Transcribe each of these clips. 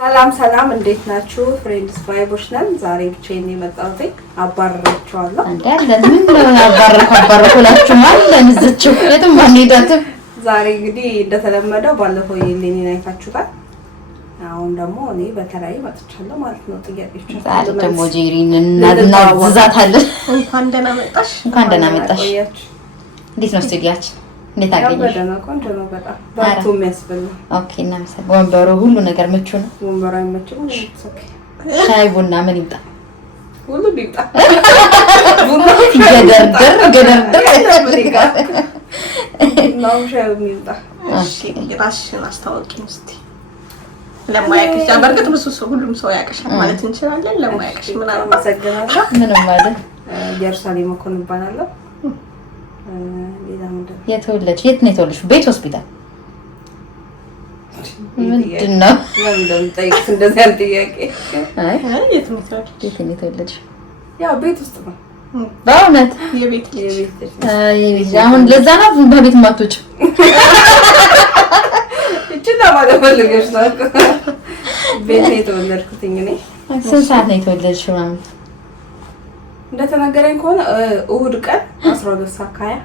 ሰላም እንዴት ናችሁ? ፍሬንድስ ቫይቦች ነን። ዛሬ ብቻዬን የመጣሁት አባረራችኋለሁ። እንዴ ምን ነው አባረኩላችሁ ማለት ለምዝችሁ የትም አንሄዳትም። ዛሬ እንግዲህ እንደተለመደው ባለፈው የሌኒን አይታችሁታል። አሁን ደግሞ እኔ በተራይ መጥቻለሁ ማለት ነው። ጥያቄዎች ዛሬ ደግሞ ጄሪን እናዝዛታለን። እንኳን ደህና መጣሽ። እንኳን ደህና መጣሽ። እንዴት ነው ስቱዲያችን? እንዴት አገኘሽ? በደህና ቆንጆ ነው በጣም ባቱ የሚያስብል ነው። ኦኬ እናመሰግናለን። ወንበሩ ሁሉ ነገር ምቹ ነው። ወንበሩ አይመችም? ኦኬ ሻይ ቡና ምን ይምጣ? ሁሉ ቢምጣ ቡና ገደርደር ነው ሻይ የሚምጣ። እሺ ራስሽን አስተዋውቂኝ እስቲ። ለማያውቅሽ በርግጥ ብዙ ሰው ሁሉም ሰው ያውቅሻል ማለት እንችላለን። ለማያውቅሽ ምናምን አመሰግናለሁ። ምንም ማለት ኢየሩሳሌም መኮንን እባላለሁ። የተወለድሽ የት ነው የተወለድሽው? ቤት ሆስፒታል ምንድን ነው እንደምጠይቅ እንደዚህ አንተ ጥያቄ? አይ የት ነው የተወለድሽው? ያው ቤት ውስጥ ነው። በእውነት የቤት ልጅ አሁን ለዛ ነው በቤት የማትወጪው? እቺና ማለት ፈልገሽ ነው። ቤት ነው የተወለድኩት እኔ። ስንት ሰዓት ነው የተወለድሽው? ማለት እንደተነገረኝ ከሆነ እሁድ ቀን 12 ሰዓት ከሀያ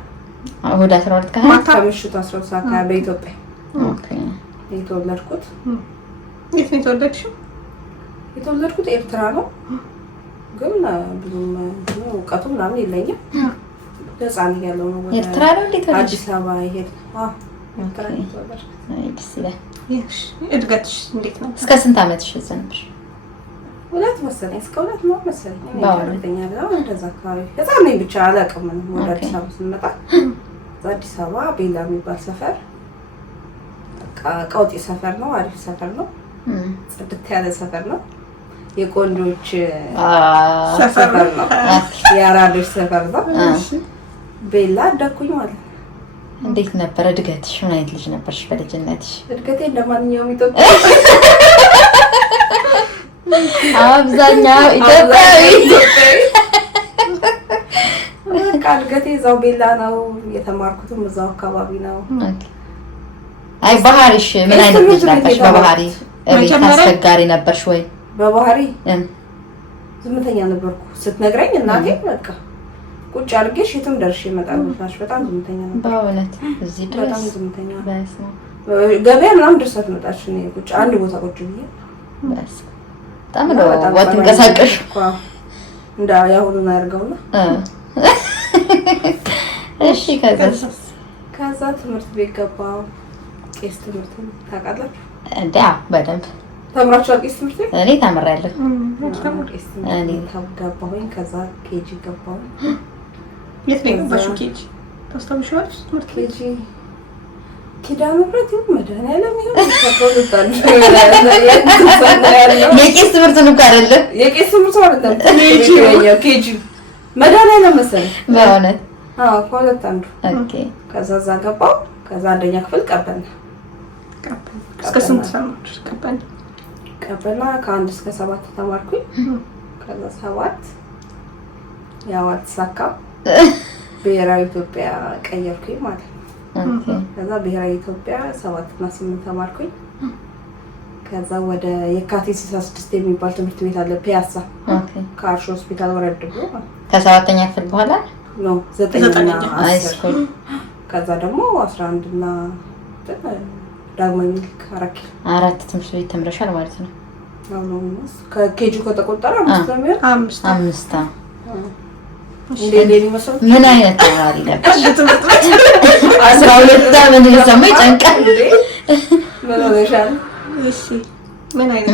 እሁድ 12 ከሀያ ከምሽቱ 12 ሰዓት ከሀያ በኢትዮጵያ ኦኬ የተወለድኩት። የት ነው የተወለድሽው? የተወለድኩት ኤርትራ ነው፣ ግን ብዙም እውቀቱ ምናምን የለኝም። ህፃን እያለሁ ነው ወደ ኤርትራ ነው እንዴት ወለድሽ? አዲስ አበባ ይሄድ ኤርትራ ነው የተወለድኩት። ደስ ይላል። እሺ እድገትሽ እንዴት ነው? እስከ ስንት ዓመትሽ እዛ ነበርሽ? ሁለት መሰለኝ፣ እስከ ሁለት ነው መሰለኝ። እኔ ሁለተኛ ነው እንደዛ አካባቢ ህፃን ነኝ ብቻ አላውቅም። ምንም ወደ አዲስ አበባ ስንመጣ አዲስ አበባ ቤላ የሚባል ሰፈር ቀውጢ ሰፈር ነው። አሪፍ ሰፈር ነው። ጽድት ያለ ሰፈር ነው። የቆንጆች ሰፈር ነው። የአራዶች ሰፈር ነው። ቤላ አደኩኝ ማለት ነው። እንዴት ነበር እድገትሽ? ምን አይነት ልጅ ነበርሽ በልጅነትሽ? እድገቴ እንደማንኛውም ኢትዮጵያ አብዛኛው ኢትዮጵያዊ በቃ እድገቴ እዛው ቤላ ነው። የተማርኩትም እዛው አካባቢ ነው። አይ ባህሪሽ ምን አይነት ልጅ ነበርሽ? በባህሪ እቤት አስቸጋሪ ነበርሽ ወይ? በባህሪ ዝምተኛ ነበርኩ። ስትነግረኝ እናቴ በቃ ቁጭ አድርጌሽ የትም ደርሼ እመጣለሁ። በጣም ዝምተኛ ነበር በእውነት። እዚህ ድረስ በጣም ዝምተኛ። ገበያ ምናምን ድረስ አትመጣሽ። እኔ ቁጭ አንድ ቦታ ቁጭ ብዬ በጣም ነው ወጥንቀሳቀሽ እንዳ ያሁኑን አድርገውና እሺ ከዛ ትምህርት ቤት ገባሁ። ቄስ ትምህርት ታውቃላችሁ? እንዴ በደንብ ተምራችኋል? ቄስ ትምህርት ቤት እኔ ተምሬያለሁ። እኔ ገባሁኝ። ከዛ ኬጂ ገባሁኝ። የት ነው የገባሽው? ኬጂ ታስታውሻለሽ? ትምህርት ኬጂ ኪዳነ ምሕረት መድኃኒዓለም ይሁን የቄስ ትምህርት ነው አይደለ? የቄስ ትምህርት አይደለም። ኬጂ መድኃኒዓለም መሰለኝ በእውነት። አዎ ከሁለት አንዱ። ኦኬ ከዛ እዛ ገባሁ። ከዛ አንደኛ ክፍል ቀበልና እስከ ስንት ሰማች? ቀበልና ከ1 እስከ 7 ተማርኩኝ። ከዛ 7 ያው አልተሳካም። ብሔራዊ ኢትዮጵያ ቀየርኩኝ ማለት ነው። ከዛ ብሔራዊ ኢትዮጵያ 7 እና 8 ተማርኩኝ። ከዛ ወደ የካቲት 66 የሚባል ትምህርት ቤት አለ ፒያሳ። ከአርሽ ሆስፒታል ወረድ ብሎ ከ7ኛ ክፍል በኋላ ነው 9ኛ ሃይ ስኩል። ከዛ ደግሞ 11 እና ዳግማዊ ምኒልክ አራት ትምህርት ቤት ተምረሻል ማለት ነው። ከኬጂ ከተቆጠረ 5 ምን አይነት ተማሪ ነበር? 12 ዓመት ለሰማ ይጨንቃል።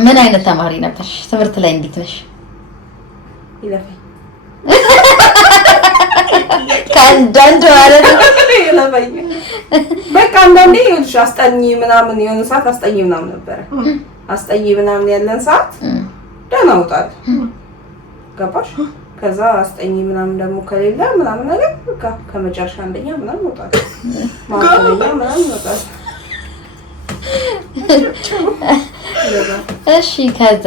ምን አይነት ተማሪ ነበር? ትምህርት ላይ እንዴት ነሽ? ይለፈኝ ከአንዳንድ ማለት ነው። ይለፈኝ በቃ አንዳንዴ ይኸውልሽ አስጠኝ ምናምን የሆነ ሰዓት አስጠኝ ምናምን ነበረ። አስጠኝ ምናምን ያለን ሰዓት ደህና እወጣለሁ። ገባሽ? ከዛ አስጠኝ ምናምን ደግሞ ከሌለ ምናምን ነገር በቃ ከመጨረሻ አንደኛ ምናምን እወጣለሁ። ማንኛውም ምናምን እወጣለሁ። እሺ ከዛ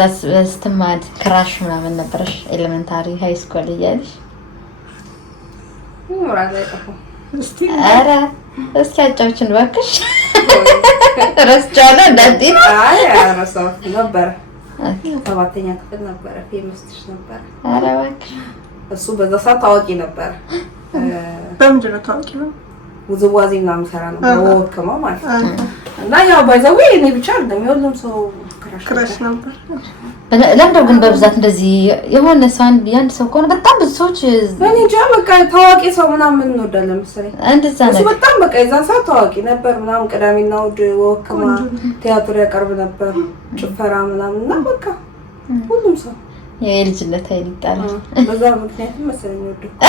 ስትማድ ክራሽ ምናምን ነበርሽ? ኤሌመንታሪ ሃይ ስኩል እያለሽ ኧረ እስኪ አጫውችን እባክሽ። ረስቻለሁ እንዳትዪ። አይ አረሳሁት ነበር 7ኛ ክፍል ነበረ። ፌመስትሽ ነበረ። ኧረ እባክሽ እሱ በዛ ሰዓት ታዋቂ ነበረ። በምንድን ነው ታዋቂ ነው? ውዝዋዜ ምናምን ሰራ ነው በወክመው ማለት ነው። እና ያው ባይዘው እኔ ብቻ አይደለም የሁሉም ሰው ክራሽ ነበር። ለምንድነው ግን በብዛት እንደዚህ የሆነ የአንድ ሰው ከሆነ በጣም ብዙ ሰዎች እኔ እንጃ በቃ ታዋቂ ሰው ምናምን እንወዳለን መሰለኝ። እንደዛ ነው። እሱ በጣም በቃ የዛን ሰዓት ታዋቂ ነበር ምናምን። ቅዳሜና እሑድ ወክማ ቲያትር ያቀርብ ነበር፣ ጭፈራ ምናምን እና በቃ ሁሉም ሰው የልጅነት ኃይል ይጣላል። በዛ ምክንያት መሰለኝ ወደድኩ።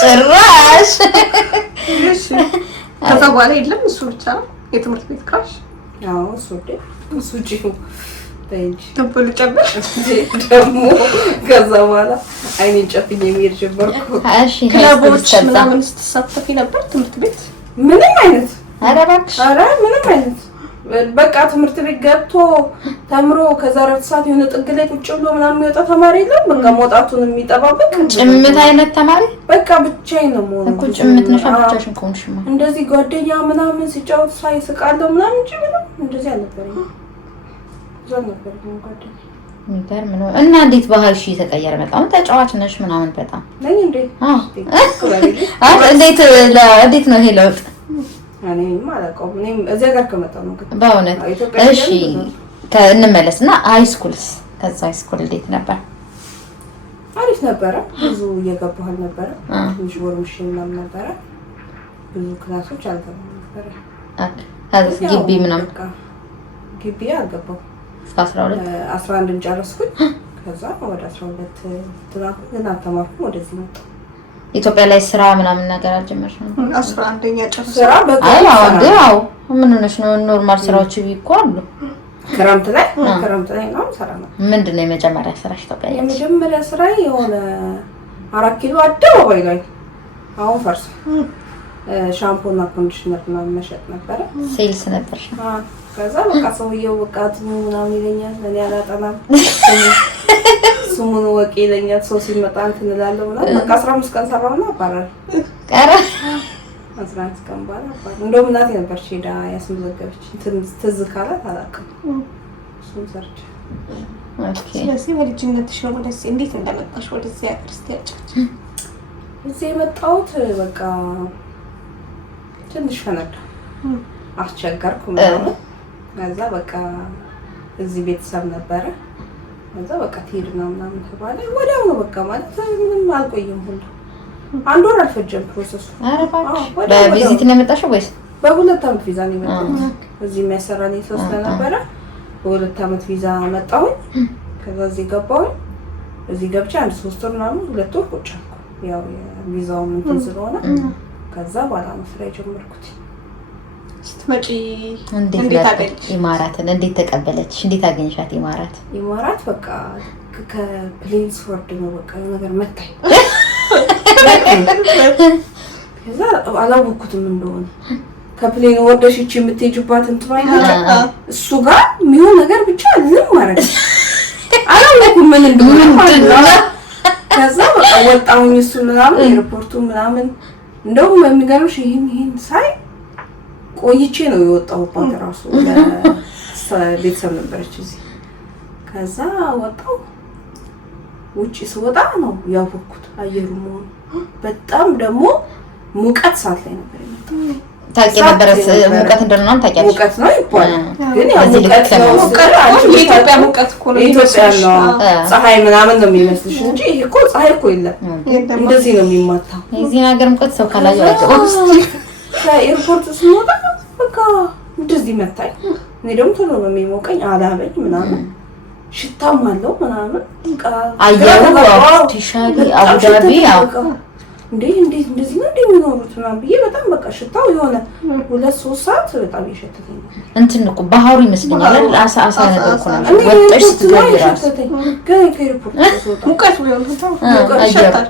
ጭራሽ እሺ። ከዛ በኋላ የለም እሱ ብቻ ነው የትምህርት ቤት ክራሽ። አዎ እሱ እሱ ጂሁ በእንጂ ተበሉ ጨበሽ ደግሞ ከዛ በኋላ አይኔን ጨፍኝ የሚሄድ ጀመርኩ። እሺ ክለቦች ምናምን ስትሳተፊ ነበር ትምህርት ቤት? ምንም አይነት ኧረ እባክሽ ኧረ ምንም አይነት በቃ ትምህርት ቤት ገብቶ ተምሮ ከዛ ረፍት ሰዓት የሆነ ጥግ ላይ ቁጭ ብሎ ምናምን የሚወጣ ተማሪ የለም። በቃ መውጣቱን የሚጠባበቅ ጭምት አይነት ተማሪ በቃ ብቻዬን ነው የምሆነው እኮ። ጭምት ነሽ ብቻሽን ከሆንሽማ እንደዚህ ጓደኛ ምናምን ሲጫወት ሳይ ስቃለሁ ምናምን እንጂ ምንም እንደዚህ አልነበረኝም። ዞር ነበር ጓደኛ የሚገርም ነው። እና እንዴት ባህልሽ እየተቀየረ መጣ? አሁን ተጫዋች ነሽ ምናምን በጣም ነኝ እንዴ? እንዴት ነው ይሄ ለውጥ? እኔም አላውቀውም። እኔም እዚያ ጋር ከመጣሁ ነው በእውነት። እሺ እንመለስና ሃይስኩልስ፣ ከዛ ሃይስኩል እንዴት ነበር? አሪፍ ነበረ። ብዙ እየገባሁ ነበረ። ትንሽ ወርምሽ ምናምን ነበረ። ብዙ ክላሶች አልገባም ነበረ። ግቢ ምናምን ግቢ አልገባሁም። እስከ 11 ጨረስኩኝ። ከዛ ወደ 12 ትናንት ግን አልተማርኩም። ወደዚህ መጣሁ። ኢትዮጵያ ላይ ስራ ምናምን ነገር አልጀመርሽም? 11ኛ ጨርሰሽ ስራ በቃ አዎ። ምን ሆነሽ ነው? ኖርማል ስራዎች እኮ አሉ። ክረምት ላይ ነው ሰራ ነው። ምንድነው የመጀመሪያ ስራሽ ኢትዮጵያ ላይ? የመጀመሪያ ስራ የሆነ 4 ኪሎ አደባባይ ላይ አሁን ፈርሶ ሻምፖና ኮንዲሽነር ምናምን መሸጥ ነበረ። ሴልስ ነበርሽ? ከዛ በቃ ሰውየው በቃ ምናምን ይለኛል። እኔ አላጠናም ስሙን ወቂ ይለኛል። ሰው ሲመጣ እንትን እላለሁ ምናምን በቃ 15 ቀን ሰራውና አባረረ ቀረ። 15 ቀን በኋላ አባረረ። እንደውም እናቴ ነበርሽ ሄዳ ያስመዘገበች ትዝ ካላት አላውቅም። እሱን ሰርቼ ኦኬ። ስለዚህ በልጅነትሽ ነው ወደዚህ እንዴት እንደመጣሽ ወደዚህ ሀገር እስኪ ያጫጭ። እዚህ የመጣሁት በቃ ትንሽ ፈነዳ አስቸገርኩ ምናምን። ከዛ በቃ እዚህ ቤተሰብ ነበረ። ከዛ በቃ ትሄድ ምናምን ተባለ። ወዲያው ነው በቃ ማለት ምንም አልቆየም። ሁሉ 1 ወር አልፈጀም ፕሮሰሱ። በቪዚት ነው የመጣሽው ወይስ በ2 ዓመት ቪዛ ነው የመጣሁት? እዚህ የሚያሰራልኝ ሰው ስለነበረ በ2 ዓመት ቪዛ መጣሁኝ። ከዛ እዚህ ገባሁኝ። እዚህ ገብቼ 1-3 ወር ምናምን 2 ወር ቁጭ አልኩ። ያው ቪዛው እንትን ስለሆነ ከዛ በኋላ ነው ስራ የጀመርኩት። ስትመጪ እንዴት አገኘሽ ኢማራትን? እንዴት ተቀበለች? እንዴት አገኘሻት ኢማራት? ኢማራት በቃ ከፕሌን ስወርድ ነው በቃ ነገር መታኝ። ከዛ አላወኩትም እንደሆነ ከፕሌን ወርደሽ እቺ የምትሄጂባት እንትን አይደል እሱ ጋር የሚሆን ነገር ብቻ ዝም ማለት አላወኩም ምን እንደሆነ ማለት ነው። ከዛ በቃ ወጣሁኝ እሱ ምናምን ኤርፖርቱ ምናምን እንደውም የሚገርምሽ ይሄን ሳይ ቆይቼ ነው የወጣሁባት። ራሱ ቤተሰብ ነበረች እዚህ። ከዛ ወጣሁ። ውጪ ስወጣ ነው ያወቅኩት አየሩ መሆኑ። በጣም ደግሞ ሙቀት ሰዓት ላይ ነበር የመጣው። ታውቂ ነበር ሙቀት እንደሆነ ታውቂያለሽ? ሙቀት ነው ይባላል ግን ያው ሙቀት ነው የኢትዮጵያ ሙቀት እኮ ነው። ኢትዮጵያ ነው ፀሐይ ምናምን ነው የሚመስልሽ እንጂ ይሄ እኮ ፀሐይ እኮ የለም። እንደዚህ ነው የሚማታው። የዚህ ሀገር ሙቀት ሰው ካላየው አይገባም። ከኤርፖርት ስንወጣ በቃ እንደዚህ መታኝ። እኔ ደግሞ ቶሎ ነው የሚሞቀኝ አላለኝ ምናምን ሽታም አለው ምናምን አየሩ ቲሻሊ አቡዳቢ እንዴት እንደዚህ ነው እንደሚኖሩት ምናምን ብዬ በጣም በቃ ሽታው የሆነ 2-3 ሰዓት በጣም ይሸተተኝ። እንትን እኮ ባህሩ ይመስለኛል አሳ ነገር እኮ ነው ወጥሽ ትገቢራስ ግን ከኤርፖርት ተወጣ ሙቀት ነው ይሸታል።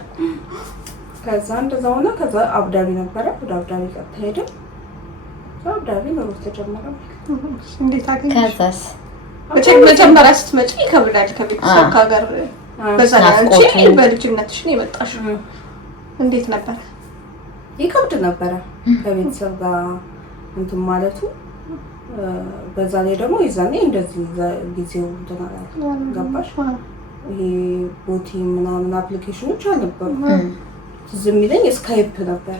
ከዛ እንደዛ ሆነ። ከዛ አቡዳቢ ነበረ ወደ አቡዳቢ ቀጥታ ሄደ። አቡዳቢ ነው ተጀመረ። እንዴት አገኘሽ? ከዛስ መጀመሪያ ስትመጪ ይከብዳል ከቤተሰብ ጋር በዛ ላይ አንቺ በልጅነትሽ ነው የመጣሽው። እንዴት ነበር? ይከብድ ነበረ ከቤተሰብ ጋር እንትን ማለቱ በዛ ላይ ደግሞ የዛኔ እንደዚህ ጊዜው እንትን ገባሽ ይሄ ቦቲ ምናምን አፕሊኬሽኖች አልነበሩ። ትዝ የሚለኝ ስካይፕ ነበር።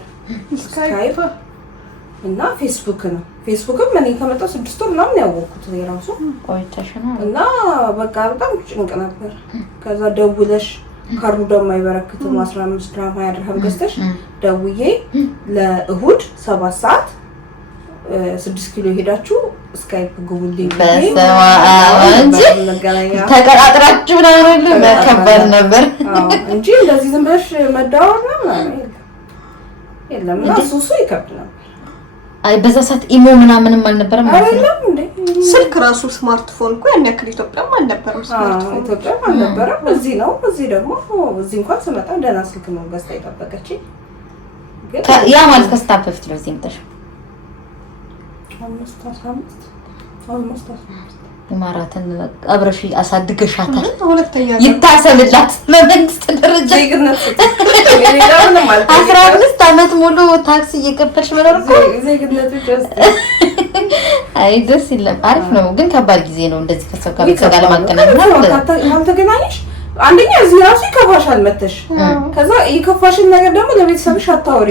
ስካይፕ እና ፌስቡክ ነው። ፌስቡክም እኔ ከመጣሁ 6 ወር ምናምን ያወቅኩት የራሱ እና በቃ በጣም ጭንቅ ነበር። ከዛ ደውለሽ ካርዱ ደግሞ አይበረክትም 15 ድርሃም 20 ድርሃም ገዝተሽ ደውዬ ለእሁድ 7 ሰዓት 6 ኪሎ ሄዳችሁ ስካይፕ ግቡልኝ ተቀጣጥራችሁ ምናምን መከበር ነበር እንጂ እንደዚህ ዝም ብለሽ መደዋወል ምናምን የለም። እና እሱ ይከብድ ነበር። አይ በዛ ሰዓት ኢሞ ምናምንም አልነበረም ማለት ነው እንዴ? ስልክ ራሱ ስማርትፎን እኮ ያን ያክል ኢትዮጵያም አልነበረም። ስማርትፎን ኢትዮጵያም አልነበረም። እዚህ ነው። እዚህ ደግሞ እዚህ እንኳን ስመጣ ደህና ስልክ ነው ገዝታ የጠበቀችኝ። ያ ማለት ከስታፍ በፊት ነው እዚህ መጣሽ? አልሞስት ማራተን አብረሽ አሳድገሻታል። ሁለተኛ ይታሰብላት በመንግስት ደረጃ ዜግነት 15 አመት ሙሉ ታክሲ እየከፈልሽ መኖር እኮ ዜግነት ብቻ። አይ ደስ ይላል። አሪፍ ነው ግን ከባድ ጊዜ ነው እንደዚህ ከሰው ጋር ለማገናኘት ካልተገናኘሽ አንደኛ እዚህ ራሱ ይከፋሻል መተሽ። ከዛ የከፋሽን ነገር ደግሞ ለቤተሰብሽ አታወሪ።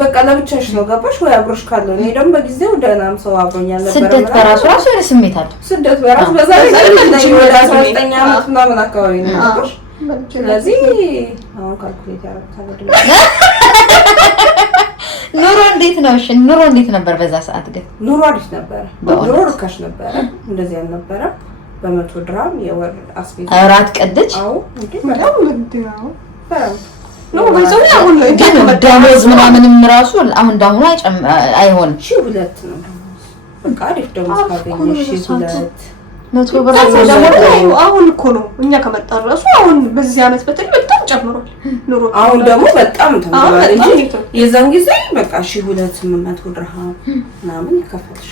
በቃ ለብቻሽ ነው ገባሽ ወይ አብሮሽ ካለው። እኔ ደግሞ በጊዜው ደህናም ሰው አብሮኛል ነበር። ስደት በራሱ የሆነ ስሜት አለው። ስደት በራሱ በዛ ላይ 19 አመት ምናምን አካባቢ ነው ገባሽ። ስለዚህ አሁን ካልኩሌት ያደርጋታል። ኑሮ እንዴት ነው? እሺ ኑሮ እንዴት ነበር በዛ ሰዓት? ግን ኑሮ አሪፍ ነበር። ኑሮ ርካሽ ነበር። እንደዚህ አልነበረም። በ100 ድርሃም የወር አስቤዛ አራት ቀድጅ። አዎ እንዴ በጣም ውድ ነው። ነው ወይዘው አሁን ላይ ደሞዝ ምናምንም ራሱ አሁን ደግሞ አይሆንም። 2 ነው በቃ አሪፍ ደሞዝ ካገኘሽ 2 100 ብር ደግሞ አሁን እኮ ነው እኛ ከመጣን ራሱ አሁን በዚህ አመት በተለይ በጣም ጨምሯል ኑሮ። አሁን ደግሞ በጣም ተንበላል እንጂ የዛን ጊዜ በቃ 200 ድርሃም ምናምን ይከፈልሽ።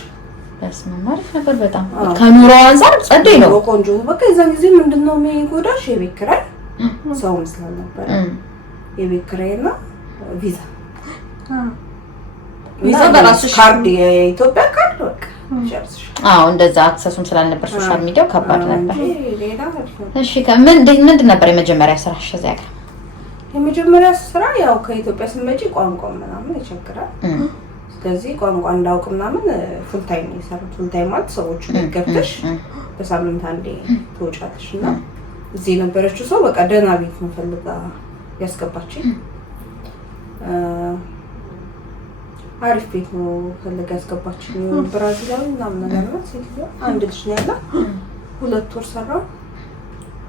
በስመ አሪፍ ነበር በጣም ከኑሮ አንፃር ጸዴ ነው ቆንጆ። በቃ የዛን ጊዜ ምንድነው የሚጎዳሽ? የቤት ኪራይ ሰው ስላልነበረ የቤት ኪራይና ቪዛ በራስሽ ካርድ የኢትዮጵያ ካርድ በቃ ጨርሰሽ። አዎ እንደዛ አክሰሱም ስላልነበር ሶሻል ሚዲያው ከባድ ነበር። እሺ ምንድን ነበር የመጀመሪያ ስራሽ እዚያ ጋር? የመጀመሪያ ስራ ያው ከኢትዮጵያ ስመጪ ቋንቋ ምናምን ይቸግራል። ስለዚህ ቋንቋ እንዳውቅ ምናምን ፉል ታይም ነው የሰራሁት። ፉል ታይም ማለት ሰዎቹ ገብተሽ በሳምንት አንዴ ትወጫለሽ እና እዚህ የነበረችው ሰው በቃ ደህና ቤት ነው ፈልጋ ያስገባችኝ። አሪፍ ቤት ነው ፈልጋ ያስገባችኝ። ብራዚላዊ ምናምን ነገር ነው። ሴትዮ አንድ ልጅ ነው ያላት። 2 ወር ሰራው።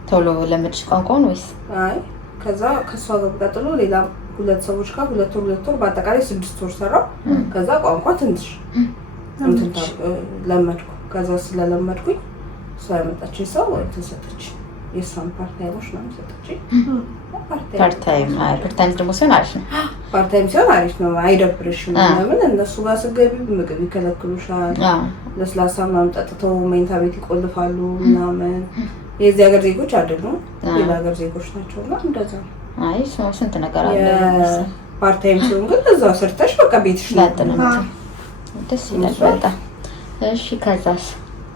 ቶሎ ለምድሽ ቋንቋውን ወይስ? አይ ከዛ ከሷ ጋር ቀጥሎ ሌላ 2 ሰዎች ጋር 2 ወር በአጠቃላይ 6 ወር ሰራው። ከዛ ቋንቋ ትንሽ እንትን ለመድኩ። ከዛ ስለለመድኩኝ እሷ ያመጣችኝ ሰው ተሰጠች። የሷን ፓርታይሞች ነው ሰጠችኝ። ፓርታይም ደግሞ ሲሆን አሪፍ ነው። ፓርታይም ሲሆን አሪፍ ነው፣ አይደብርሽም። ለምን እነሱ ጋር ስትገቢ ምግብ ይከለክሉሻል። ለስላሳ ምናምን ጠጥተው መኝታ ቤት ይቆልፋሉ ምናምን። የዚህ ሀገር ዜጎች አይደሉም፣ ሌላ ሀገር ዜጎች ናቸው እና እንደዛ ነው። አይ ስንት ነገር አለ። ፓርታይም ሲሆን ግን እዛው ሰርተሽ በቃ ቤትሽ ነው። ደስ ይላል በጣም። እሺ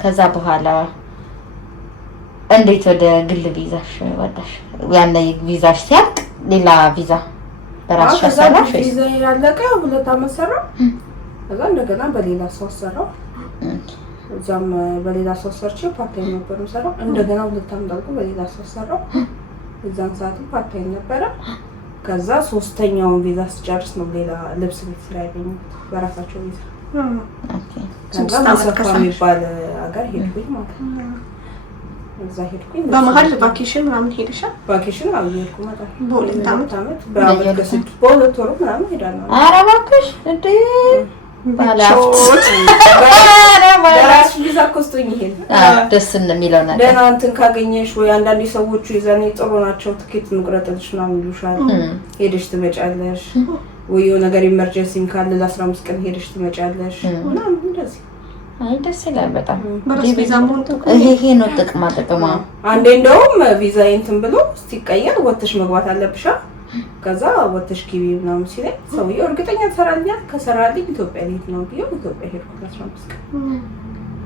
ከዛ በኋላ እንዴት ወደ ግል ቪዛሽ ወጣሽ? ያለ ቪዛሽ ሲያልቅ ሌላ ቪዛ በራስሽ አሰራሽ ወይስ? ቪዛ ያለቀ 2 አመት ሰራው። ከዛ እንደገና በሌላ ሰው ሰራው። እዛም በሌላ ሰው ሰርቼ ፓርታይም ነበር የምሰራው። እንደገና 2 አመት አልቆ በሌላ ሰው ሰራው። እዛን ሰዓት ፓርታይም ነበረ። ከዛ 3ኛውን ቪዛ ስጨርስ ነው ሌላ ልብስ ቤት ስራ ያገኘሁት በራሳቸው ቪዛ። ኦኬ ከዛ ማሰፋ የሚባል ሀገር ሄድኩኝ ማለት ነው። እዛ ሄድኩኝ። በመሀል ቫኬሽን ምናምን ሄደሻል? ቫኬሽን አልሄድኩ ማለት ነው። በሁለት አመት በአመት ከስድስት በሁለት ወር ምናምን ሄዳለሁ። ኧረ እባክሽ እንዴ በራስሽ ቪዛ ኮስቶኝ ይሄን ደስ የሚለው ነገር ደህና እንትን ካገኘሽ ወይ አንዳንድ ሰዎቹ ይዘኔ ጥሩ ናቸው ትኬት እንቁረጥልሽ ምናምን ይሉሻል። ሄደሽ ትመጫለሽ ወይ የሆነ ነገር ኢመርጀንሲም ካለ ለ15 ቀን ሄደሽ ትመጫለሽ ምናምን እንደዚህ። አይ ደስ ይላል በጣም። በራስ ቪዛ ሞንቶ ይሄ ነው ጥቅማ። አንዴ እንደውም ቪዛ እንትን ብሎ ሲቀየር ወጥተሽ መግባት አለብሽ። ከዛ ወተሽ ግቢ ምናምን ሲለኝ ሰውዬው እርግጠኛ ትሰራልኛል ከሰራልኝ ኢትዮጵያ ልሄድ ነው ብዬ ኢትዮጵያ ሄድኩ 15 ቀን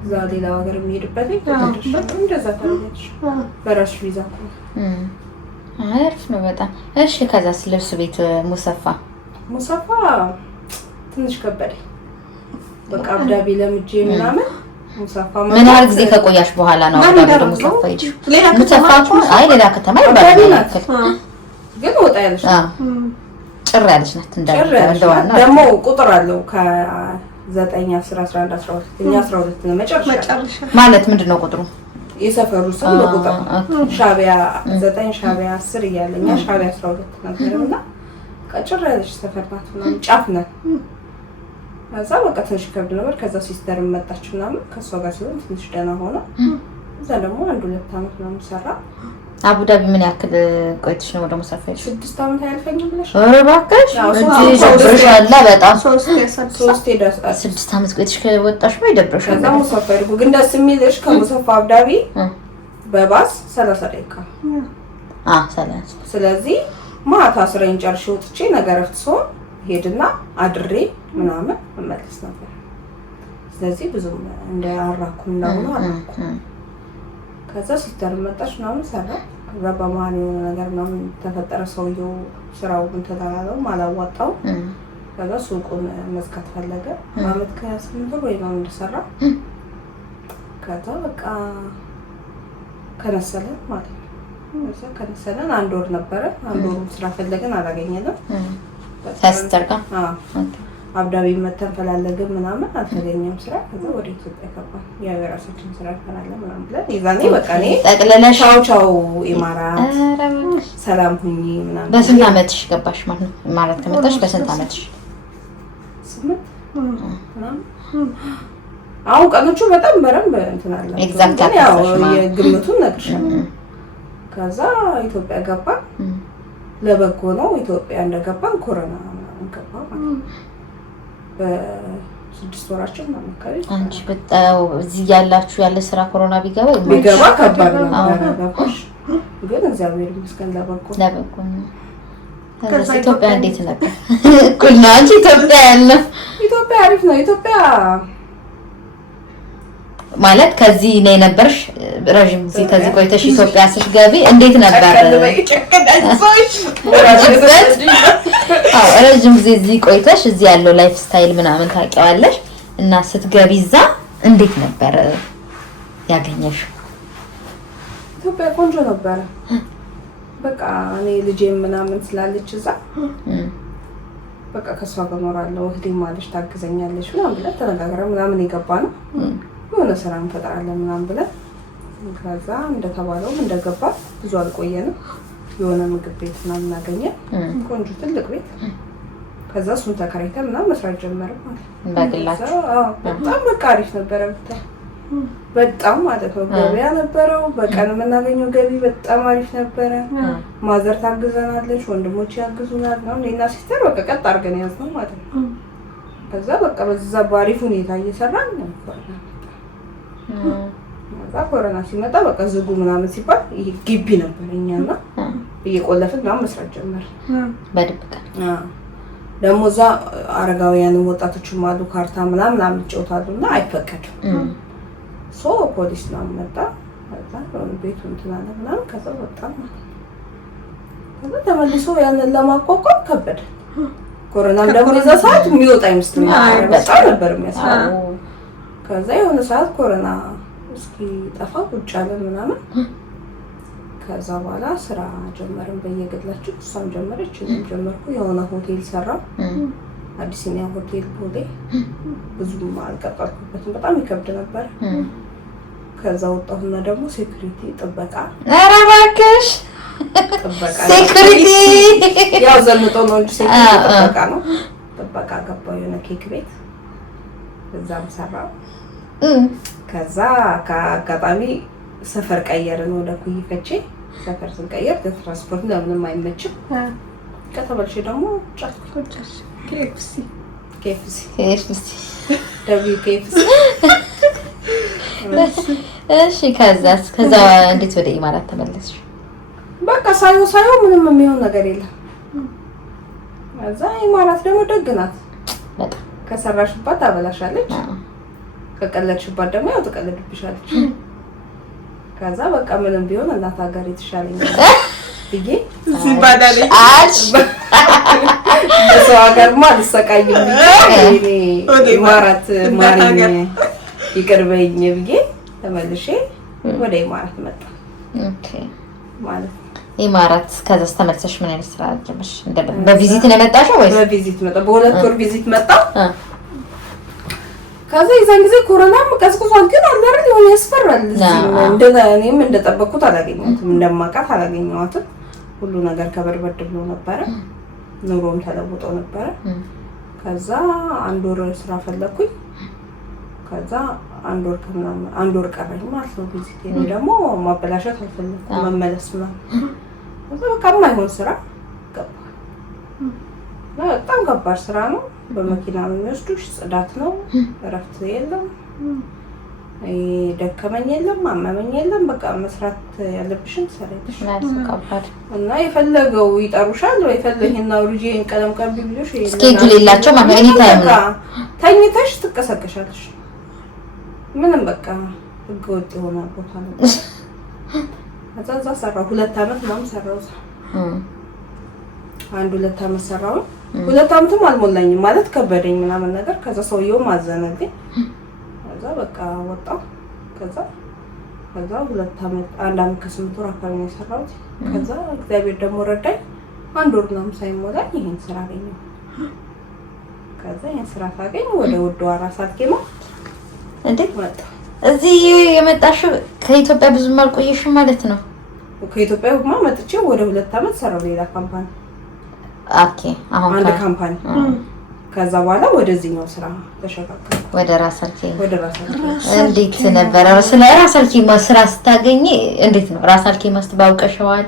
እዛ ሌላ ሀገር የሚሄድበት እንደዛ ታደርጊያለሽ በራስሽ ቪዛ እኮ አሪፍ ነው በጣም እሺ ከዛስ ልብስ ቤት ሙሰፋ ትንሽ ከበደኝ በቃ አብዳቢ ለምጄ ምናምን ሙሰፋ ምን ያህል ጊዜ ከቆያሽ በኋላ ነው አብዳቢ ሙሰፋ ሄድሽ ሙሰፋ አይ ሌላ ከተማ ይባላል ግን ወጣ ያለሽ ጭር ያለሽ ናት እንደዋና ደግሞ ቁጥር አለው ከ9 10 11 12 እኛ 12 ነው መጨረሻ ማለት ምንድነው ቁጥሩ የሰፈሩ ስም በቁጥር ሻቢያ 9 ሻቢያ 10 እያለኛ ሻቢያ 12 ነበርና ጭር ያለሽ ሰፈር ናት ምናምን ጫፍ ናት ከዛ በቃ ትንሽ ከብድ ነበር ከዛ ሲስተር መጣችና ከሷ ጋር ሲሆን ትንሽ ደህና ሆነ እዛ ደግሞ 1-2 አመት ምናምን ሰራ አቡዳቢ ምን ያክል ቆይተሽ ነው ወደ ሙሰፋ 6 አመት አያልፈኝም ብለሽ እባክሽ ደብረሻል በጣም 3 ሄዳስ 6 አመት ቆይተሽ ከወጣሽ ወይ ደብረሻል ከዛ ሙሰፋ ይርጉ ግን ደስ የሚልሽ ከሙሰፋ አቡዳቢ በባስ 30 ደቂቃ 30 ስለዚህ ማታ ስራዬን ጨርሼ ወጥቼ ነገረፍት ሰው ሄድና አድሬ ምናምን መመለስ ነበር ስለዚህ ብዙም እንደ አራኩም ነው አላልኩ ከዛ ሲስተር መጣች ምናምን ሰራ ከዛ በመሀል የሆነ ነገር ምናምን ተፈጠረ ሰውየው ስራው እንተዳራለው ማላዋጣው ከዛ ሱቁን መዝጋት ፈለገ አመት ከ8 ወር ነው እንደሰራ ከዛ በቃ ከነሰለን ማለት ነው እዛ ከነሰለን 1 ወር ነበረ 1 ወር ስራ ፈለገን አላገኘንም ሲስተር ጋር አብዳቢ መተን ፈላለግን ምናምን አልተገኘም ስራ ከዛ ወደ ኢትዮጵያ ገባን ያው የራሳችን ስራ እንሰራለን ምናምን ብለን ይዛኔ በቃ እኔ ጠቅለለሽ ቻው ኢማራት ሰላም ሁኚ ምናምን በስንት አመትሽ ገባሽ ማለት ነው ኢማራት ከመጣሽ በስንት አመትሽ 8 ምናምን አሁን ቀኖቹ በጣም በረም እንትን አለ ኤግዛክት ያው የግምቱን ነግርሻለሁ ከዛ ኢትዮጵያ ገባን ለበጎ ነው ኢትዮጵያ እንደገባን ኮሮና ምናምን ገባ ማለት በ6 ወራችን ነው መከረ አንቺ በጣው እዚህ ያላችሁ ያለ ስራ ኮሮና ቢገባ ከባድ ነው ገባሽ ግን እግዚአብሔር ይመስገን ለበጎ ነው ከዛ ኢትዮጵያ እንዴት ነበር ኩል ነው አንቺ ኢትዮጵያ አሪፍ ነው ኢትዮጵያ ማለት ከዚህ ነው የነበርሽ ረጅም ጊዜ ከዚህ ቆይተሽ ኢትዮጵያ ስትገቢ እንዴት ነበር ረጅም ጊዜ እዚህ ቆይተሽ እዚህ ያለው ላይፍ ስታይል ምናምን ታውቂዋለሽ እና ስትገቢ እዛ እንዴት ነበር ያገኘሽ ኢትዮጵያ ቆንጆ ነበር በቃ እኔ ልጄም ምናምን ስላለች እዛ በቃ ከሷ ጋር ኖራለሁ እህቴም ማለሽ ታግዘኛለሽ ምናምን ብለን ተነጋግረን ምናምን የገባነው የሆነ ስራ እንፈጥራለን ምናምን ብለን ከዛ እንደተባለውም እንደገባ ብዙ አልቆየንም የሆነ ምግብ ቤት ምናምን አገኘን ቆንጆ ትልቅ ቤት ከዛ እሱን ተከራይተን ምናምን መስራት ጀመርን ማለት ነው በጣም በቃ አሪፍ ነበረ በጣም ማለት ነው ገበያ ነበረው በቀን የምናገኘው ገቢ በጣም አሪፍ ነበረ ማዘር ታግዘናለች ወንድሞች ያግዙናል ነው እኔና ሲስተር በቃ ቀጥ አድርገን ያዝነው ማለት ነው ከዛ በቃ በዛ ባሪፍ ሁኔታ እየሰራን ነበር ኮሮና ሲመጣ በቃ ዝጉ ምናምን ሲባል ይሄ ግቢ ነበር እኛና እየቆለፍን ምናምን መስራት ጀመርን በድብቅ ደግሞ እዛ አረጋውያን ወጣቶችም አሉ ካርታ ምናምን አምጪውታሉና አይፈቀድም ሶ ፖሊስ ነው መጣ ከዛ ቤቱ እንትናለ ምናምን ከዛ ወጣን ከዛ ተመልሶ ያንን ለማቋቋም ከበደ ኮሮና ደግሞ እዛ ሰዓት የሚወጣ አይመስልም በጣም ነበር የሚያስፈራው ከዛ የሆነ ሰዓት ኮሮና እስኪ ጠፋ ቁጭ አለ ምናምን ከዛ በኋላ ስራ ጀመርን በየግላችን እሷም ጀመረች እኔም ጀመርኩ የሆነ ሆቴል ሰራ አዲስኛ ሆቴል ቦሌ ብዙም አልቀጠልኩበትም በጣም ይከብድ ነበር ከዛ ወጣሁና ደግሞ ሴኩሪቲ ጥበቃ ኧረ እባክሽ ጥበቃ ሴኩሪቲ ያው ዘንጦ ነው እንጂ ሴኩሪቲ ጥበቃ ነው ጥበቃ ገባሁ የሆነ ኬክ ቤት እዛም ሰራው ከዛ ከአጋጣሚ ሰፈር ቀየርን ወደ ኩይፈቼ ሰፈር ስንቀየር ለትራንስፖርት ለምንም አይመችም ከተበልሽ ደግሞ ጫትኩ KFC እሺ ከዛ እንዴት ወደ ኢማራት ተመለስሽ በቃ ሳይው ምንም የሚሆን ነገር የለም ከዛ ኢማራት ደግሞ ደግ ናት በጣም ከሰራሽባት ታበላሻለች ከቀለድሽባት ደግሞ ያው ትቀልድብሻለች ከዛ በቃ ምንም ቢሆን እናት ሀገር የተሻለኛል ብዬ ሲባዳለኝ በሰው ሀገር ማለት ሰቃይኝ ብዬ ኢማራት ማሪኝ ይቅርበኝ ብዬ ተመልሼ ወደ ኢማራት መጣ ኦኬ ማለት ኢማራት ከዛስ ተመልሰሽ ምን አይነት ስራ ጀመርሽ? በቪዚት ነው የመጣሽው ወይስ? በቪዚት መጣ። በሁለት ወር ቪዚት መጣ። ከዛ የዛን ጊዜ ኮሮናም ቀዝቅዟል፣ ግን አልደረም የሆነ ያስፈራል። እኔም እንደጠበቅኩት አላገኘሁትም፣ እንደማውቃት አላገኘኋትም። ሁሉ ነገር ከበርበድ ብሎ ነበረ፣ ኑሮም ተለውጦ ነበረ። ከዛ አንድ ወር ስራ ፈለኩኝ። ከዛ አንድ ወር ቀረኝ ማለት ነው ቪዚት። እኔ ደግሞ ማበላሸት አልፈለኩም መመለስ ምናምን። ከዛ በቃ የማይሆን ስራ ገባ። በጣም ከባድ ስራ ነው። በመኪና ነው የሚወስዱሽ፣ ጽዳት ነው፣ እረፍት የለም፣ ደከመኝ የለም፣ አመመኝ የለም። በቃ መስራት ያለብሽን ትሰሪያለሽ እና የፈለገው ይጠሩሻል ወይ የፈለግና ሩጂን ቀለም ቀቢ ብሎሽ ስኬጁል የላቸው ማለት እኔ ታይም ነው ተኝተሽ ትቀሰቀሻለሽ። ምንም በቃ ህገወጥ የሆነ ቦታ ነው። ከዛ ሰራው 2 አመት ምናምን ሰራው። አንድ 2 አመት ሰራው። 2 አመትም አልሞላኝም ማለት ከበደኝ ምናምን ነገር። ከዛ ሰውየው ማዘነልኝ። ከዛ በቃ ወጣው። ከዛ 2 አመት 1 አመት ከ8 ወር አካባቢ ነው የሰራሁት። ከዛ እግዚአብሔር ደግሞ ረዳኝ። 1 ወር ምናምን ሳይሞላኝ ይሄን ስራ አገኘሁ። ከዛ ይሄን ስራ ሳገኝ ወደ ውድ ራስ አልኬማ እንዴት መጣ? እዚህ የመጣሽው ከኢትዮጵያ ብዙም አልቆየሽም ማለት ነው? ከኢትዮጵያ መጥቼ ወደ 2 አመት ሰራው ሌላ ካምፓኒ። ኦኬ አሁን አንድ ካምፓኒ። ከዛ በኋላ ወደዚህኛው ስራ ተሸጋገርኩ። ወደ ራስ አልኬማ። እንዴት ነበር? ስለ ራስ አልኬማ ስራ ስታገኝ እንዴት ነው? ራስ አልኬማ ስትባውቀሽዋል?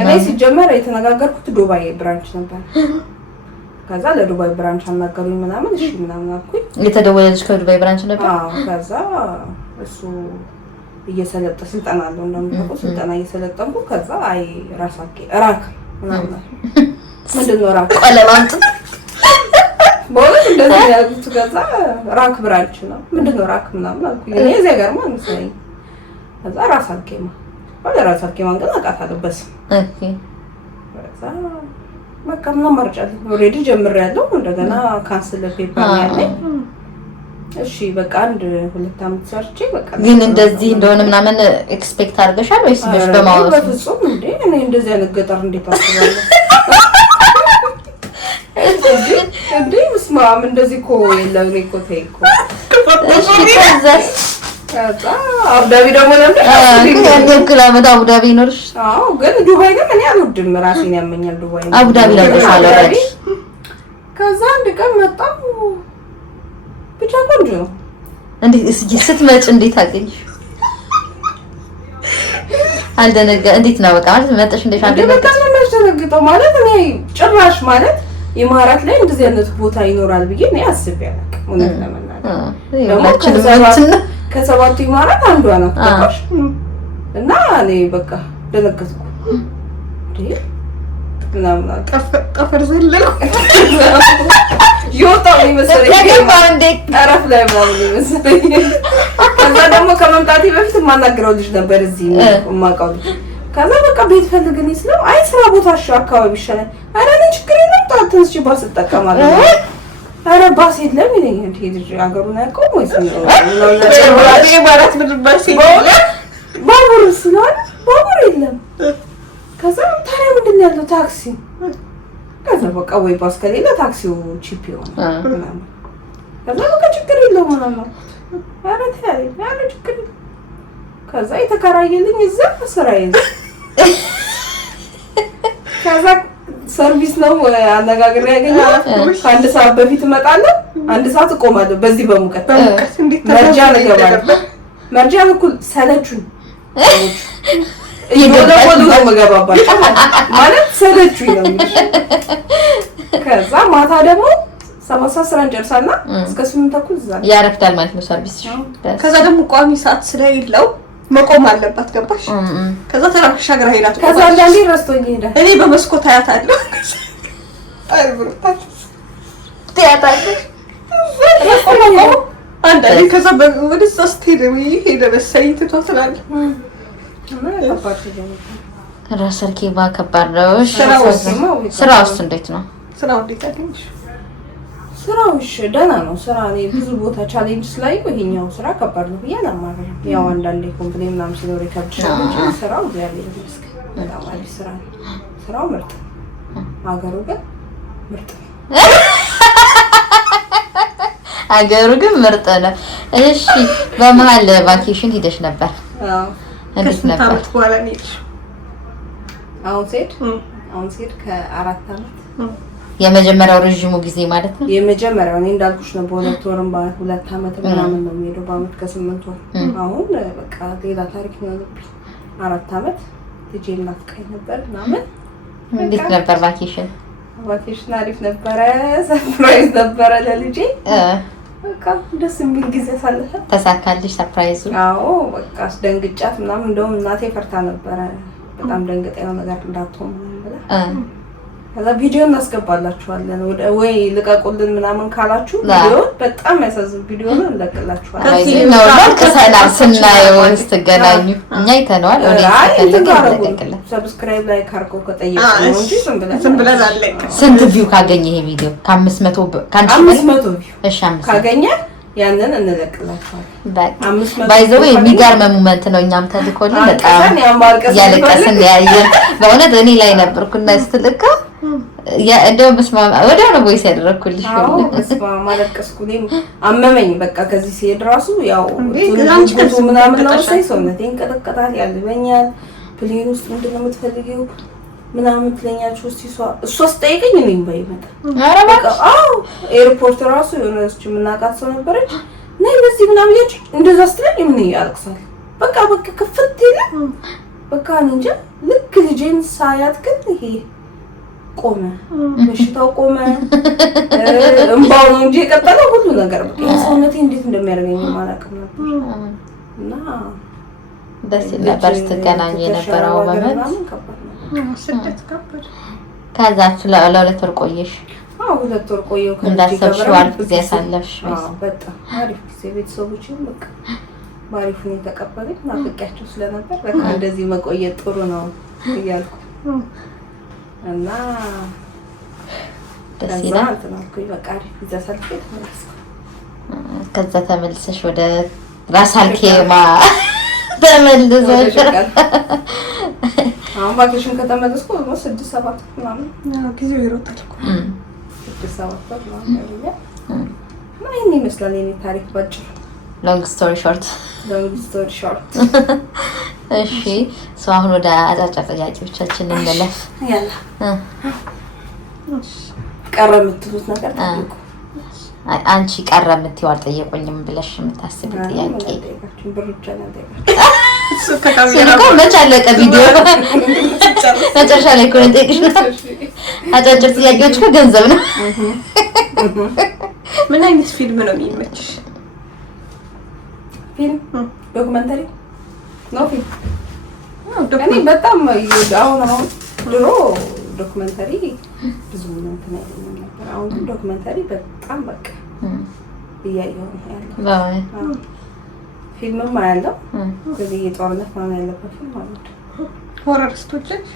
እኔ ሲጀመር የተነጋገርኩት ዱባይ ብራንች ነበር። ከዛ ለዱባይ ብራንች አናገሩኝ ምናምን እሺ ምናምን አልኩኝ። የተደወለልሽ ከዱባይ ብራንች ነበር? አዎ። ከዛ እሱ እየሰለጠ ስልጠና አለው እንደምታውቁ ስልጠና እየሰለጠንኩ ከዛ አይ ራሳኬ ራክ ምናምን ምንድነው ራክ ቀለማንጥ በእውነት እንደዚህ ያሉት። ከዛ ራክ ብራንች ነው ምንድነው ራክ ምናምን አልኩኝ። እኔ እዚህ ጋር ማለት ነው። ከዛ ራሳኬማ ራሳኬማ ግን አውቃታለሁ በስ ኦኬ። ከዛ በቃ ምንም ማርጫለሁ ኦሬዲ ጀምሬያለሁ። እንደገና ካንስል ፔፐር ያለኝ እሺ በቃ 1-2 አመት ሰርቼ በቃ ግን እንደዚህ እንደሆነ ምናምን ኤክስፔክት አድርገሻል ወይስ በማወቅ? በፍጹም እንዴ እኔ እንደዚህ አይነት ገጠር እንዴት አስባለሁ እንዴ መስማም እንደዚህ እኮ የለም። እኔ እኮ ተይኮ ከዛ አቡዳቢ ደግሞ ለምን አመት አቡዳቢ ኖርሽ? አዎ ግን ዱባይ ግን እኔ አልወድም፣ ራሴን ያመኛል ዱባይ። አቡዳቢ ለምሳሌ ከዛ አንድ ቀን መጣሁ ብቻ ቆንጆ ነው። እንዴት ስትመጭ እንዴት አገኘሽ? አልደነገ እንዴት ነው በቃ ማለት መጣሽ እንዴት አልደነገጠው ማለት እኔ ጭራሽ ማለት ኢማራት ላይ እንደዚህ አይነት ቦታ ይኖራል ብዬ እኔ አስቤ አላውቅም። እውነት ለመናገር ደግሞ ከሰባቱ ኢማራት አንዷ ናት ተቆሽ እና እኔ በቃ ደነገጥኩ። ምናምን ጠፈር ዘለልኩ ይወጣው ይመስለኝ ጠረፍ ላይ ምናምን ይመስለኝ። ከዛ ደግሞ ከመምጣቴ በፊት የማናግረው ልጅ ነበር እዚህ የማውቀው ልጅ። ከዛ በቃ ቤት ፈልግልኝ ስለው አይ ስራ ቦታሽ አካባቢ ይሻላል። ኧረ እኔ ችግር የለም ተንስቼ ባስ እጠቀማለሁ። ኧረ ባስ የለም ይለኛል። እንደ ልጅ አገሩን አያውቀውም ወይስ ነው? ባቡር ስለሆነ ባቡር የለም። ከዛ ታዲያ ምንድን ነው ያለው? ታክሲ። ከዛ በቃ ወይ ባስ ከሌለ ታክሲው ቺፕ ይሆናል ምናምን። ከዛ በቃ ችግር የለውም ምናምን። ኧረ ታዲያ ያለ ችግር የለም። ከዛ የተከራየልኝ እዛ ስራዬ ነው። ከዛ ሰርቪስ ነው አነጋግሬ ያገኘሁት። ከአንድ ሰዓት በፊት እመጣለሁ፣ 1 ሰዓት እቆማለሁ። በዚህ በሙቀት መርጃ እገባለሁ። መርጃ በኩል ሰለቹኝ ይወደው ነው መገባባቸው ማለት ሰለቹኝ ነው እንግዲህ። ከዛ ማታ ደግሞ 7 ሰዓት ስራ እንጨርሳና እስከ 8 ተኩል እዛ ያረፍዳል ማለት ነው ሰርቪስ። ከዛ ደግሞ ቋሚ ሰዓት ስለሌለው መቆም አለባት። ገባሽ? ከዛ ተራክሻ ግራ ሄዳት። ከዛ አንዳንዴ ረስቶኝ ሄደ። እኔ በመስኮት አያታለሁ። አንዳንዴ ከዛ ወደዛ ስትሄድ ሄደ መሰለኝ ትቷት ትላለህ። ራስ ርኬባ ከባድ ነው። ስራ ውስጥ እንዴት ነው? ስራው እንዴት አገኘሽ? ስራው እሺ ደህና ነው። ስራ ላይ ብዙ ቦታ ቻሌንጅ ስላየው ይሄኛው ስራ ከባድ ነው ብዬ አላማረም። ያው አንዳንዴ ኮምፕሌን ምናምን ሲኖር ይከብዳል እንጂ ስራው እግዚአብሔር ይመስገን በጣም አሪፍ ስራ ነው። ስራው ምርጥ ነው። አገሩ ግን ምርጥ ነው። አገሩ ግን ምርጥ ነው። እሺ በመሀል ቫኬሽን ሄደሽ ነበር? አዎ። እንዴት ነበር? ከስንት በኋላ ነው የሄድሽው? አሁን ሴት ከ4 አመት የመጀመሪያው ረጅሙ ጊዜ ማለት ነው። የመጀመሪያው እኔ እንዳልኩሽ ነው። በ2 ወርም በ2 አመት ምናምን ነው የሚሄደው። በአመት ከ8 ወር። አሁን በቃ ሌላ ታሪክ ነው ያለብኝ። 4 አመት ልጄን ናፍቃኝ ነበር ምናምን። እንዴት ነበር ቫኬሽን? ቫኬሽን አሪፍ ነበረ። ሰርፕራይዝ ነበረ ለልጄ። በቃ ደስ የሚል ጊዜ አሳለፈ። ተሳካልሽ ሰርፕራይዙ? አዎ በቃ አስደንግጫት ምናምን። እንደውም እናቴ ፈርታ ነበረ በጣም ደንግጠው ነገር እንዳትሆን ብላ ከዛ ቪዲዮ እናስገባላችኋለን ወይ ልቀቁልን ምናምን ካላችሁ ቪዲዮ በጣም ያሳዝን ቪዲዮ ነው እንለቅላችኋለን። ነው ከሰላም ስናየው ስትገናኙ እኛ ይተነዋል። ሰብስክራይብ ላይ ካርጎ ከጠየቁ ነው እንጂ ዝም ብለን አለቀ። ስንት ቪው ካገኘ ይሄ ቪዲዮ? ከ500 500 ቪው እሺ፣ 500 ካገኘ ያንን እንለቅላችኋለን። ባይዘው የሚገርም ሞመንት ነው። እኛም ተልኮልን በጣም ያለቀስን ያየን በእውነት እኔ ላይ ነበርኩና ስትልካ እንደው መስማ ወዲያው ነው ቮይስ ያደረኩልሽ። አዎ መስማ ማለቀስኩኝ አመመኝ። በቃ ከዚህ ሲሄድ ራሱ ያው ምናምን ነው ሰውነቴን እንቀጠቀጣል፣ ያልበኛል። ፕሌን ውስጥ ምንድነው የምትፈልጊው ምናምን ትለኛለች። እሷ ስጠይቀኝ እኔም ባይመጣ በቃ አዎ ኤርፖርት ራሱ የሆነች የምናውቃት ሰው ነበረች ነይ በዚህ ምናምን ያቺ እንደዛ ስትለኝ ምን ያልቅሳል። በቃ ክፍት ይላል። በቃ እንጃ ልክ ልጄን ሳያት ግን ይሄ ቆመ፣ በሽታው ቆመ። እምባው ነው እንጂ የቀጠለው ሁሉ ነገር በቃ ሰውነቴ እንዴት እንደሚያደርገኝ ማላውቅም ነበር። እና ደስ ነበር ስትገናኙ የነበረው ማለት ስደት ከበደ። ከዛ ለ2 ወር ቆየሽ? አዎ 2 ወር ቆየሁ። እንዳሰብሽው አሪፍ ጊዜ አሳለፍሽ? አዎ በጣም አሪፍ ጊዜ። ቤተሰቦቼም በቃ ባሪፍ ነው የተቀበሉኝ። ናፍቄያቸው ስለነበር በቃ እንደዚህ መቆየት ጥሩ ነው እያልኩ እና ደስ ይላል። በቃ አሪፍ ጊዜ አሳልፌ ተመለስኩ። ከዛ ተመልሰሽ ወደ ራስ አልኬማ ተመልሰሽ አሁን ቫኬሽን ከተመለስኩ 6-7 ምናምን ጊዜው ይሮጣል እኮ 6-7 ምናምን ያለኝ እና ይሄን ይመስላል የኔ ታሪክ ባጭሩ። ሎንግ ስቶሪ ሾርት። እሺ አሁን ወደ አጫጭር ጥያቄዎቻችን እንለፍ። ያላ ቀረ የምትሉት ነገር ጠይቁ። አንቺ ቀረ የምትይው አልጠየቁኝም ብለሽ የምታስቢ ጥያቄ? ብሩቻ ነው መች አለቀ ቪዲዮ? መጨረሻ ላይ እኮ ነው የጠየቅሽ። አጫጭር ጥያቄዎች እኮ ገንዘብ ነው። ምን አይነት ፊልም ነው የሚመችሽ? ፊልም ዶክመንተሪ ነው። ፊልም እኔ በጣም አሁን ድሮ ዶክመንተሪ ብዙ እንትን አይደለም ነበር። አሁን ግን ዶክመንተሪ በጣም በቃ እያየሁ ነው ያለው። ፊልምም አያለው ከዚህ የጦርነት ምናምን ያለበት ፊልም አሉት። ሆረር ስቶሪዎች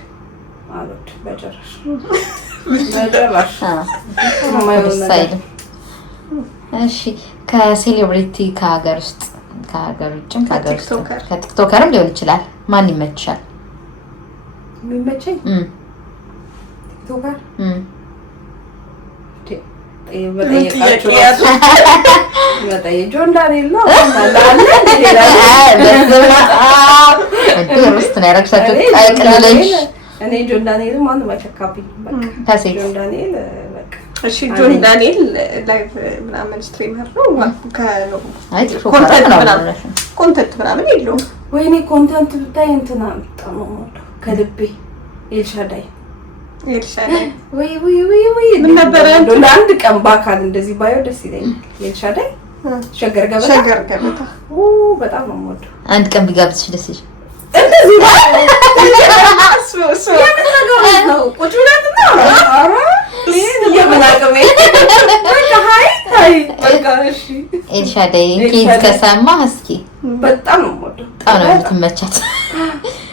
አሉት በጭራሽ እሺ ከሴሌብሪቲ ከሀገር ውስጥ ከሀገር ውጭም ከሀገር ውስጥ ከቲክቶከርም ሊሆን ይችላል ማን ይመችሻል? የሚመቸኝ ቲክቶከር ጆን ዳንኤል ነው። እኔ ጆን ዳንኤል ማንም አይተካብኝም። ጆን ዳንኤል እሺ ጆን ዳንኤል ላይቭ ምናምን ስትሪመር ነው። ኮንተንት ምናምን የለውም። ወይኔ ኮንተንት ብታይ እንትና በጣም ነው ከልቤ ኤልሻዳይ ወይ ምን ነበር ለአንድ ቀን በአካል እንደዚህ ባየው ደስ ይለኛል። ኤልሻዳይ ሸገር ገበታ በጣም ነው የምወደው። አንድ ቀን ቢጋብዝሽ ደስ ይልሽ እንደዚህ ቁጭ ብለን ምን አቅሜ በቃ ሃይ በቃ እሺ። ኤልሻዳይ ኬዝ ከሰማህ እስኪ በጣም ነው የምወደው። በጣም ነው የምትመቻት።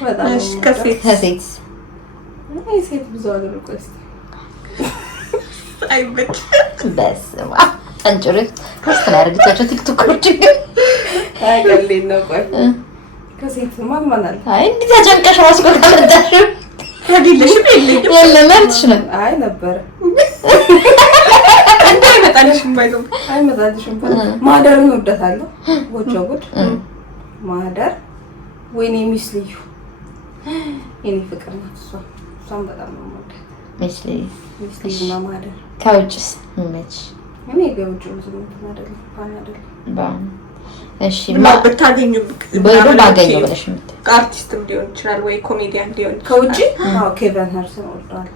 በጣም እሺ ከሴት አይ ሴት ብዙ አደረኩ እስቲ አይበጭ በስመ አብ አንጭሪ ፖስት ላይ አድርጋችሁ ቲክቶኮች አይቀልኝ ነው። ቆይ ከሴት ማን አለ? አይ እንዴ ተጨንቀሽ ራስሽ ከተመጣሽ ከዲልሽም የለኝም የለም እንትሽ ነው። አይ ነበር እንዴ አይመጣልሽም ባይዘው አይመጣልሽም። ማህደርን ወደታለሁ። ጎጆ ጉድ ማህደር ወይኔ ሚስ ልዩ የኔ ፍቅር ናት እሷ። እሷም በጣም ነው የምወዳት ሚስ ልዩ እና ማህደር። ከውጭስ ምንች እኔ ገውጭ ብዙም አይደለም አይደለም። እሺ ብታገኙ በይሩ ባገኘው ብለሽ የምትል አርቲስትም ሊሆን ይችላል ወይ ኮሜዲያን ሊሆን ይችላል። ከውጪ ኬቨን ሃርትን ወርዷል።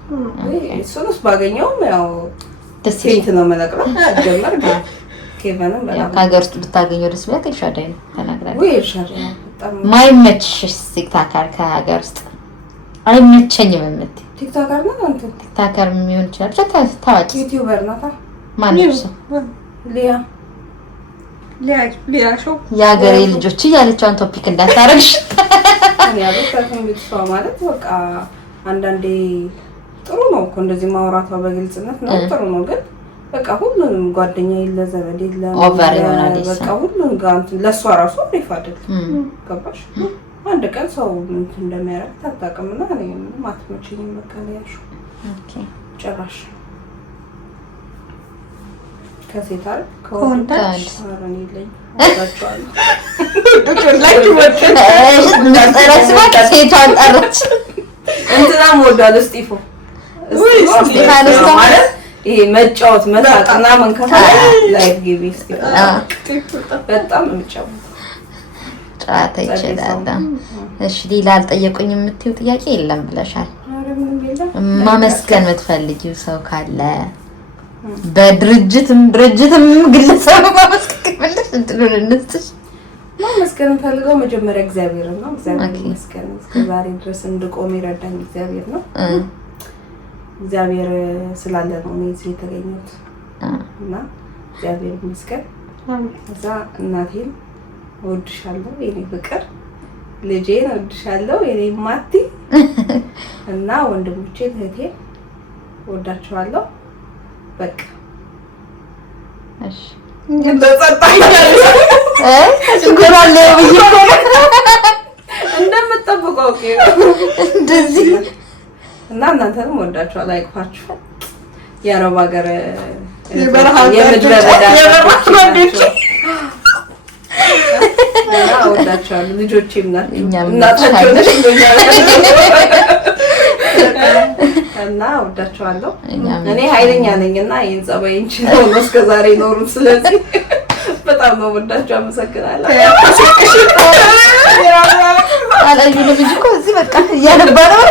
እሱንስ ባገኘውም ያው ደስ ሴት ነው መለቅለው ጀመር ግን ኬቨንም በጣም ከሀገር ውስጥ ብታገኘው ደስ ቢላት ኤልሻዳይ ነው ተናግራለች። ወይ ኤልሻዳይ ነው በጣም ማይመችሽ ቲክታከር ከሀገር ውስጥ አይመቸኝም የምትይ ቲክታከር ነው አንተ ቲክታከር የሚሆን ይችላል ብቻ ታዋቂ ዩቲዩበር ናታ። ማነው እሱ? ሊያ ሾው የሀገሬ ልጆች እያለችውን ቶፒክ እንዳታረግሽ። እኔ አበቃተም ልጅቷ ማለት በቃ አንዳንዴ ጥሩ ነው እኮ እንደዚህ ማውራቷ በግልጽነት ነው ጥሩ ነው። ግን በቃ ሁሉንም ጓደኛ የለ ዘመድ የለ ኦቨር ይሆናል። በቃ ሁሉን ጋር እንትን ለሷ ራሱ አሪፍ አይደለም። ገባሽ? አንድ ቀን ሰው እንትን እንደሚያደርግ ታጣቅምና እኔ ማትመጪኝ በቃ ያሹ ኦኬ ጭራሽ ከሴታር ከወንዳች አረን ይለኝ አጣጫለሁ ሴቷን ጠራች። እንትናም ወዳለ ስቲፎ ማለት ይሄ መጫወት መሳቅና መንከፋ ላይፍ ጊቪ ስቲፎ በጣም የምጫወት ጨዋታ ይችላል። እሺ ሌላ አልጠየቁኝ የምትይው ጥያቄ የለም ብለሻል። ማመስገን የምትፈልጊው ሰው ካለ በድርጅትም ግለሰብ ማመስገን ብለሽ እንትሉን እንስጥሽ። ማመስገን ፈልገው መጀመሪያ እግዚአብሔር ነው። እግዚአብሔር ይመስገን እስከዛሬ ድረስ እንድቆም ይረዳኝ እግዚአብሔር ነው። እግዚአብሔር ስላለ ነው እዚህ የተገኘሁት እና እግዚአብሔር ይመስገን። እዛ እናቴን እወድሻለሁ የኔ ፍቅር፣ ልጄን እወድሻለሁ የኔ ማቲ እና ወንድሞቼን እህቴን እወዳቸዋለሁ። በቃ እሺ እንደምትጠብቀው እንደዚህ እና እናንተንም እወዳቸዋለሁ። አይቅፋችሁ የአረብ ሀገር የበረሃ የምድረ በዳ ጓደኞቼ እና እወዳቸዋለሁ። ልጆቼም ናቸው እኛም እናታቸው ነሽ እና እወዳቸዋለሁ። እኔ ኃይለኛ ነኝና ይሄን ጸባይን ችለው ነው እስከዛሬ ኖሩት። ስለዚህ በጣም ነው ወዳቸው። አመሰግናለሁ። አላየንም እንጂ እኮ እዚህ በቃ እያነባ ነው።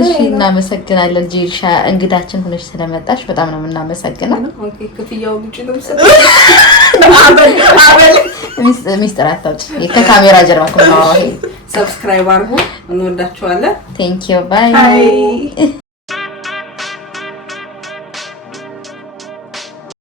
እሺ እናመሰግናለን ጂልሻ፣ እንግዳችን ሆነሽ ስለመጣሽ በጣም ነው የምናመሰግነው። ኦኬ ክፍያው ልጅ ነው ሚስጥር አታውጪ፣ ከካሜራ ጀርባ እኮ ነው። ሰብስክራይብ አድርጉ። እንወዳቸዋለን። ቴንክ ዩ ባይ።